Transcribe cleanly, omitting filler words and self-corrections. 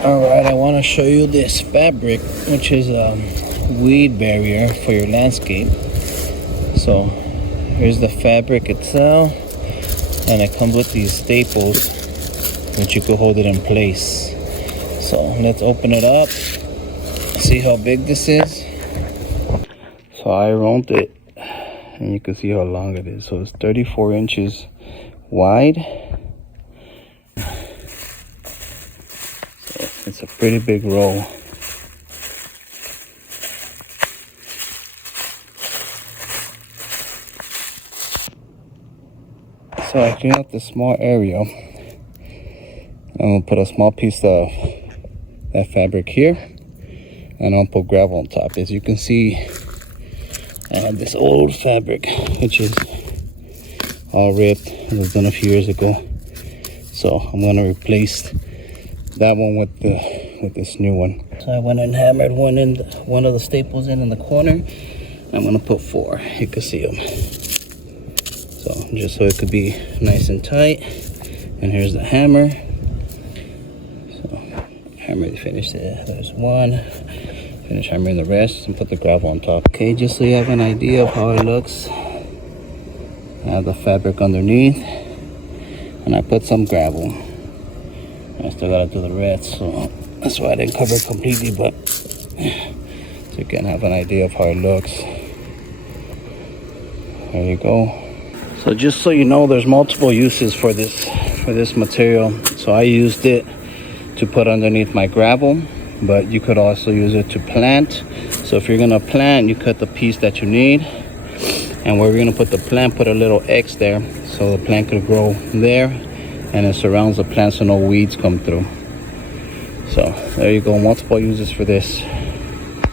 Alright, I want to show you this fabric, which is a weed barrier for your landscape. So here's the fabric itself, and it comes with these staples which you could hold it in place. So let's open it up, see how big this is. So I rolled it, and you can see how long it is. So it's 34 inches wide. So it's a pretty big roll. So I clean up the small area. I'm gonna put a small piece of that fabric here, and I'll put gravel on top. As you can see, I have this old fabric which is all ripped. It was done a few years ago, so I'm gonna replace that one with this new one. So I went and hammered one of the staples in the corner. I'm gonna put 4. You can see them. So just so it could be nice and tight. And here's the hammer. So hammer, finished it. There's 1. Finish hammering the rest and put the gravel on top. Okay, just so you have an idea of how it looks, I have the fabric underneath, and I put some gravel. I still gotta do the rest, so that's why I didn't cover it completely, but so you can have an idea of how it looks. There you go. So just so you know, there's multiple uses for this material. So I used it to put underneath my gravel, but you could also use it to plant. So if you're gonna plant, you cut the piece that you need, and where we're gonna put the plant, put a little X there so the plant could grow there, and it surrounds the plant so no weeds come through. So there you go, multiple uses for this.